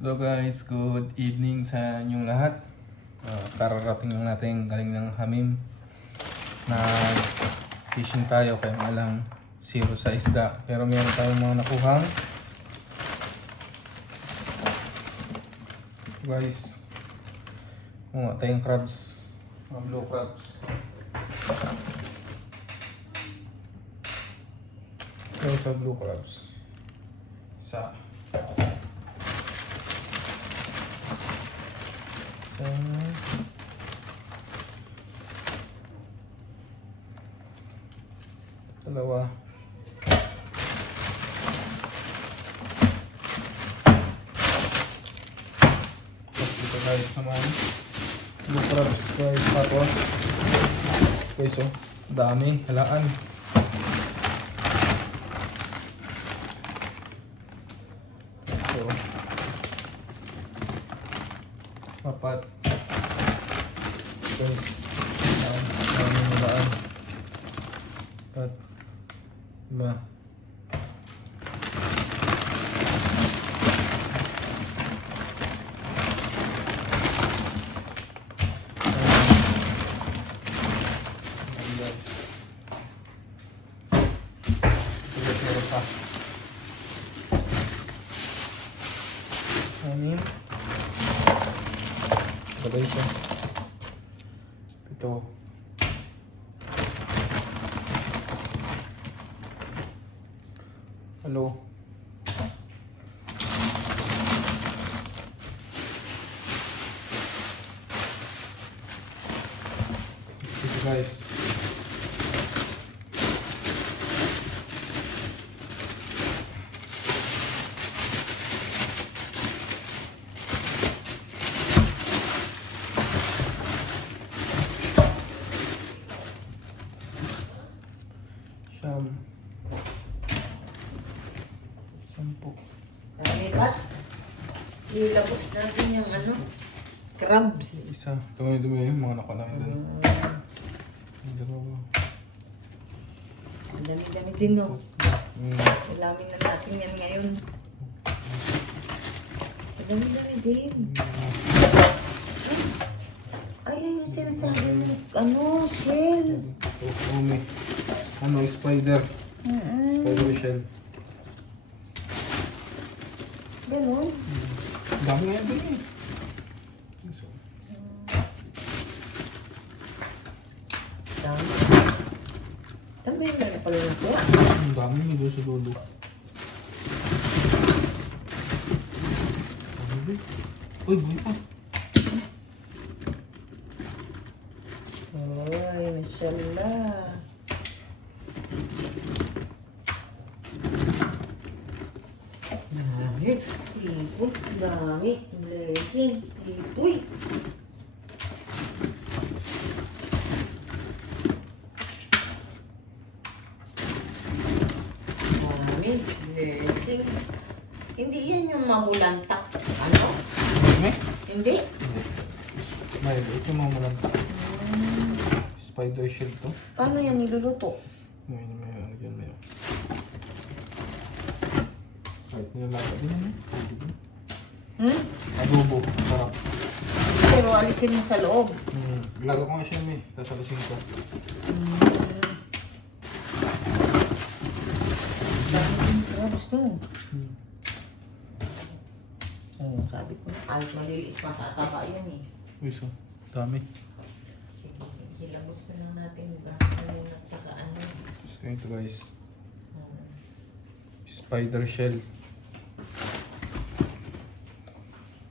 Hello guys, good evening sa inyong lahat. Kararating lang natin galing ng Hamim. Fishing tayo kaya nga lang zero sa isda. Pero meron tayong mga nakuhang guys. Mga tayong crabs, mga blue crabs. Ito sa blue crabs. Sa dalawa. Tapos dito guys naman blue crabs guys. Tapos guys oh, dami, halaan. So apat. Guys, dami halaan. At lima. Anim. Bagay siya. Ito. Hello. Ito guys. Siyam. Sampo. Dapat ilabos natin yung crabs. Isa. Dumi-dumi yung mga nakalaki doon. Dalawa. Ang dami-dami din, no? Mm. Alamin na natin yan ngayon. Ang dami-dami din. Ay, yung sinasabi mo, shell. Umi. Spider. Spider shell. Ganun. Dami nga din eh. Dami. Dami na pala na po. Ang dami nga doon sa dulo. Uy, buhay pa. Ay, mashallah. Dami. Ipoy. Dami. Blessing. Ipoy. Dami. Blessing. Hindi yan yung mamulantak. Ano? May? Hindi. May, ito mga malanta. Spider shell to. Paano yan niluluto? May, ano yan, may. Kahit nilalaka din yan eh. Adobo, sarap. Pero alisin mo sa loob. Laga ko nga siya may, tapos alisin ko. Daming crabs to. Oh, sabi ko, kahit maliliit makataba yan eh. Uy, so, dami. Ilabos na lang natin bahay at saka ano. Tapos ganito guys. Spider shell.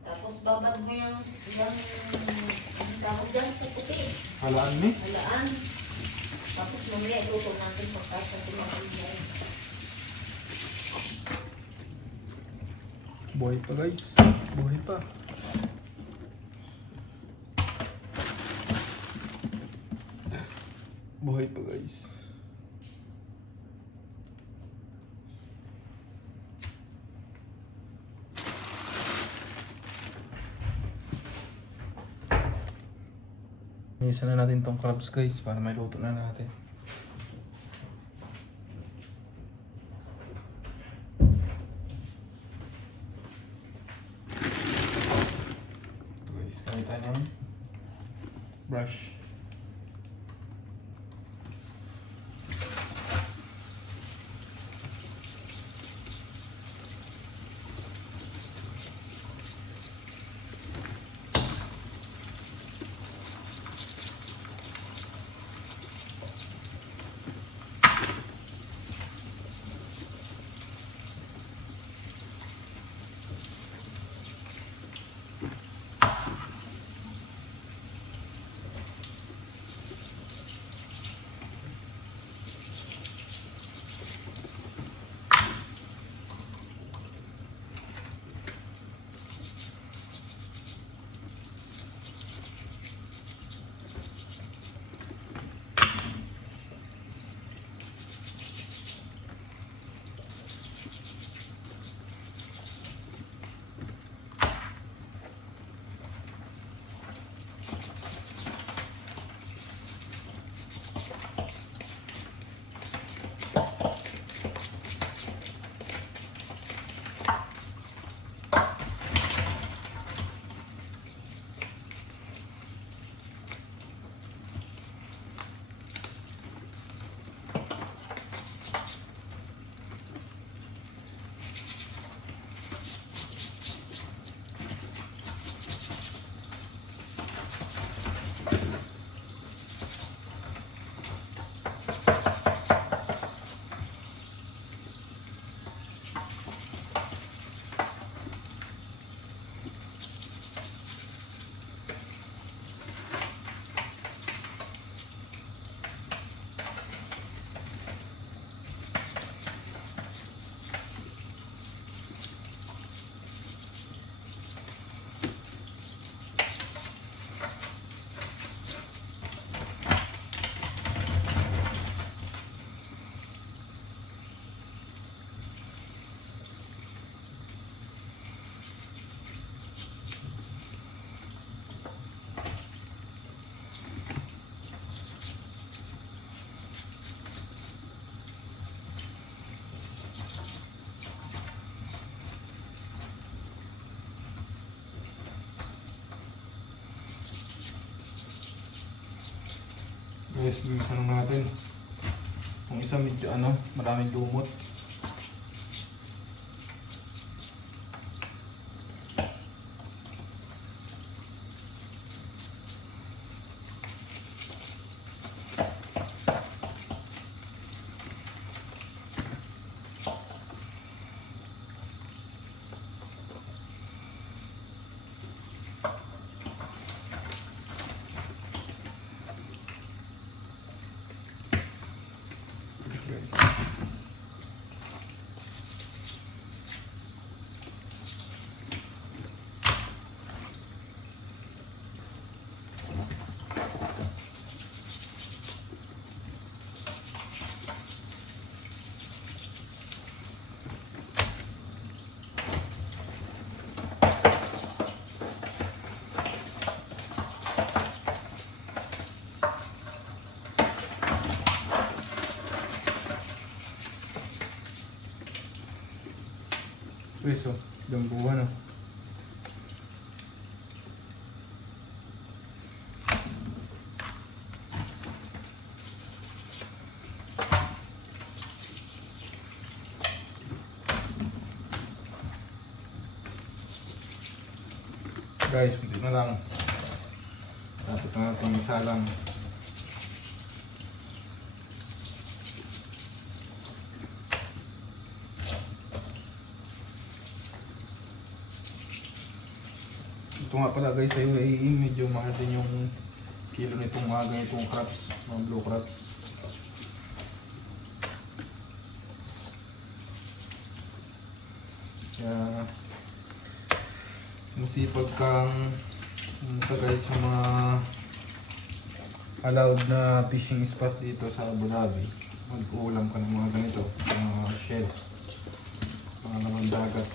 Tapos babad mo yung tawag dyan sa puti. Halaan may? Halaan. Tapos mamaya ituto natin pagkasa tumakal. Buhay pa guys. Buhay pa. Buhay pa guys. Isa na natin tong crabs guys para may luto na natin. Nakita niyo? Brush. Guys, bilisan na natin. Kung isa medyo maraming lumot. Guys, dambuhan Guys, hindi na lang. Dapat na itong isa lang. Ito nga pala guys, ay medyo mahal din yung kilo nitong mga ganitong crabs, mga blue crabs. Kaya masipag kang guys sa mga allowed na fishing spot dito sa Abu Dhabi. Mag-uulam ka ng mga ganito, mga shell, mga naman dagat.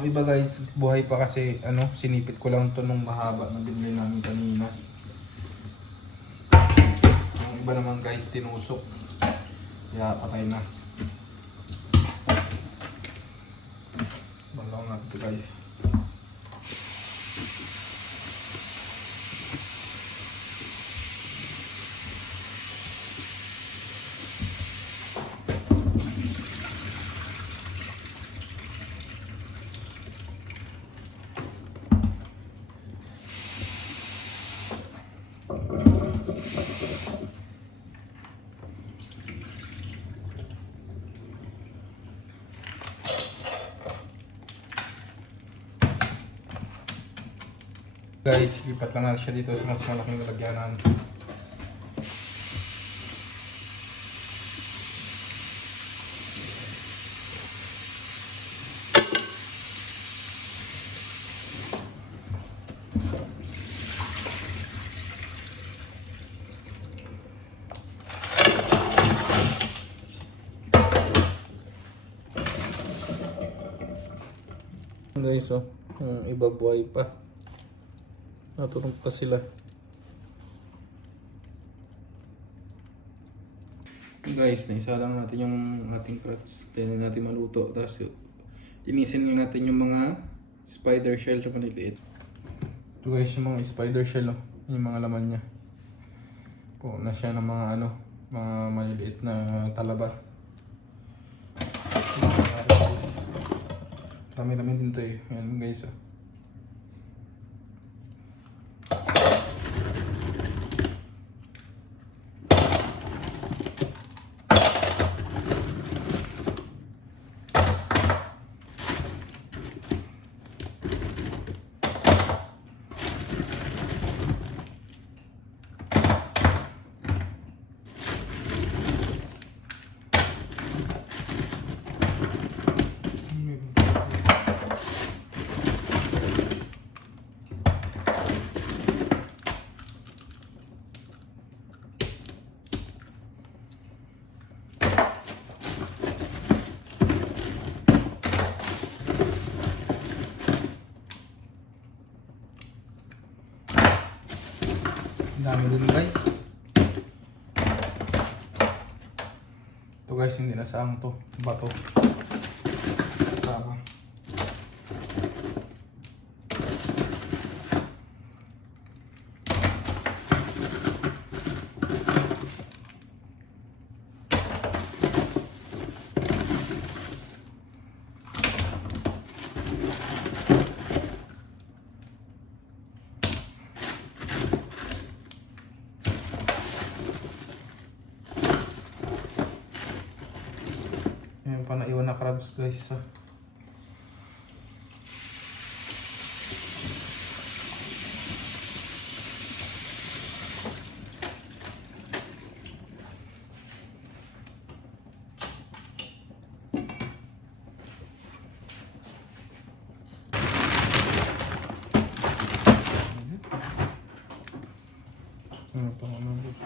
Yung iba guys, buhay pa kasi sinipit ko lang to nung mahaba na binili namin kanina. Yung iba naman guys, tinusok. Kaya patay na. Sasaw natin ito guys. Guys, lipat lang natin siya dito sa mas malaking lalagyanan. Guys, oh, yung iba buhay pa. Natulog pa sila. Guys, naisa lang natin yung ating crabs. Tignan natin maluto. Tapos linisin lang natin yung mga spider shell na maliliit. Ito guys, yung mga spider shell, oh, yung mga laman niya. Kung na siya ng mga mga maliliit na talaba. Rami-rami din to eh. Yan guys, oh. Dami din guys. Ito guys, hindi na saang to. Bato. Sama. Ayan pa naiwan na crabs guys. Ayan pa naman dito.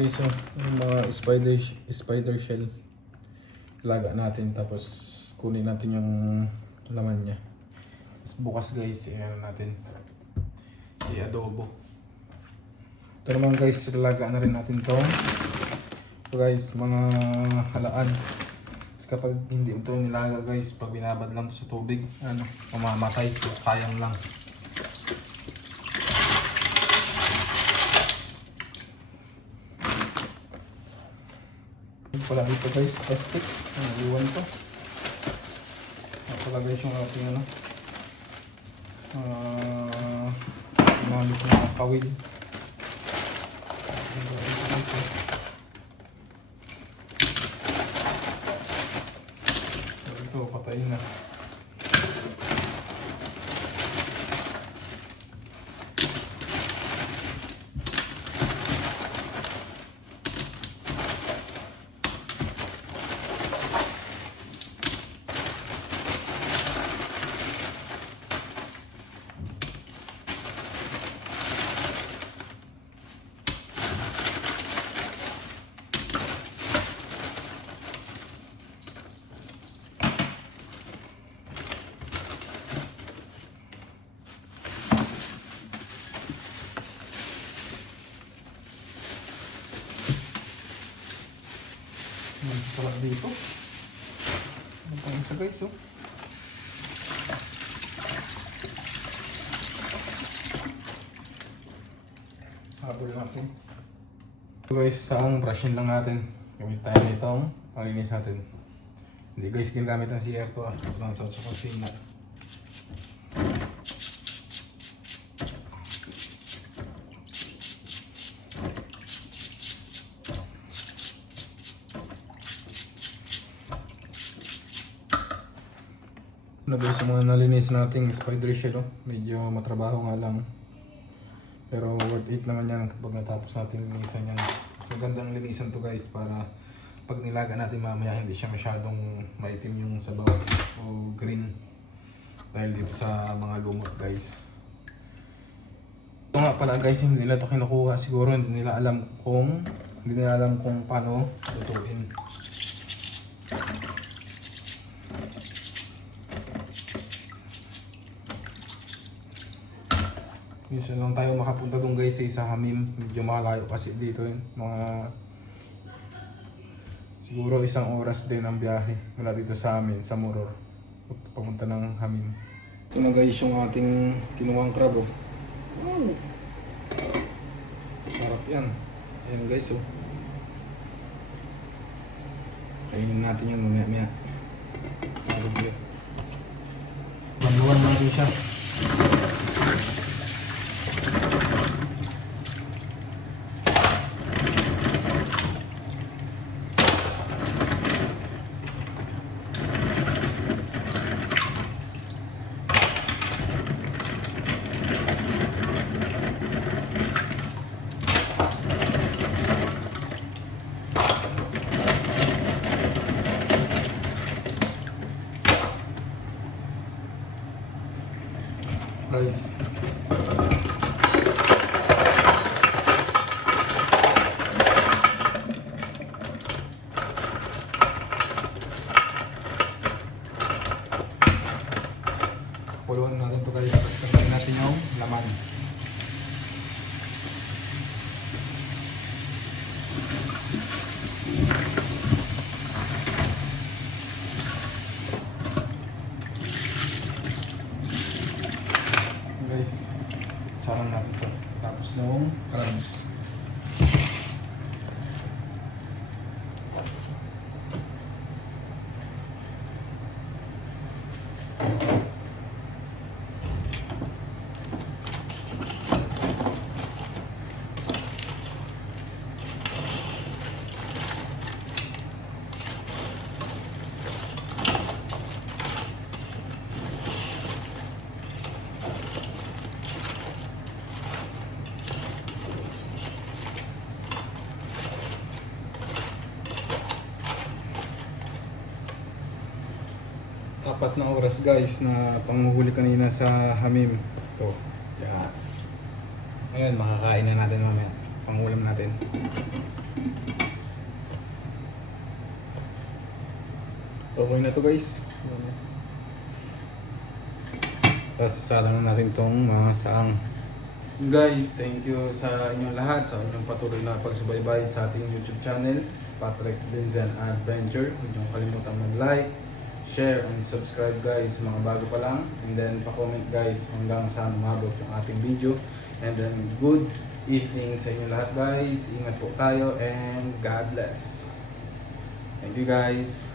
Okay, so yung mga spider shell laga natin, tapos kunin natin yung laman niya. Tapos bukas guys, natin i-adobo. Ito naman guys, laga na rin natin to. So guys, mga halaan. Tapos kapag hindi ito nilaga guys, pag binabad lang to sa tubig, mamamatay. So, sayang lang. Wala dito guys, plastic. Iwan ko. Wala guys yung ating gumamit na kawil. Ito, patayin na. siya guys, oh. Habol natin. So guys, saang brushin lang natin. Gamit tayo nitong panglinis natin. Hindi guys, ginagamit ng CR to ah. Sa kusina. Ano guys, yung mga nalinis nating spider shell, oh. Medyo matrabaho nga lang. Pero worth it naman yan kapag natapos natin linisan yan. So magandang linisan to guys para pag nilaga natin mamaya hindi siya masyadong maitim yung sabaw o green. Dahil dito sa mga lumot guys. Ito nga pala guys, hindi nila ito kinukuha. Siguro hindi nila alam kung paano lutuin. Minsan lang tayo makapunta doon guys sa Hamim. Medyo malayo kasi dito yun. Siguro 1 oras din ang biyahe mula dito sa amin, sa Moror. Papunta ng Hamim. Ito na guys yung ating kinuwang crab, oh. Wow! Sarap yan. Ayan guys, oh. Kainin natin yan mamaya-maya. Maluwan natin siya. Guys, kuluan natin to guys. Pagkain natin yung laman. Guys, sarang natin ito. Tapos nung crabs. Apat na oras guys na panguhuli kanina sa Hamim. Ito. Yan. Ngayon makakain na natin mamaya. Pangulam natin. Okay na to guys. Tapos salang na natin tong mga saang. Guys, thank you sa inyong lahat, sa inyong patuloy na pagsubaybay sa ating YouTube channel, Patrick Benzen Adventure. Huwag niyong kalimutan mag-like, share, and subscribe guys, mga bago pa lang. And then pa-comment guys hanggang saan umabot yung ating video. And then good evening sa inyo lahat guys. Ingat po tayo and God bless. Thank you guys.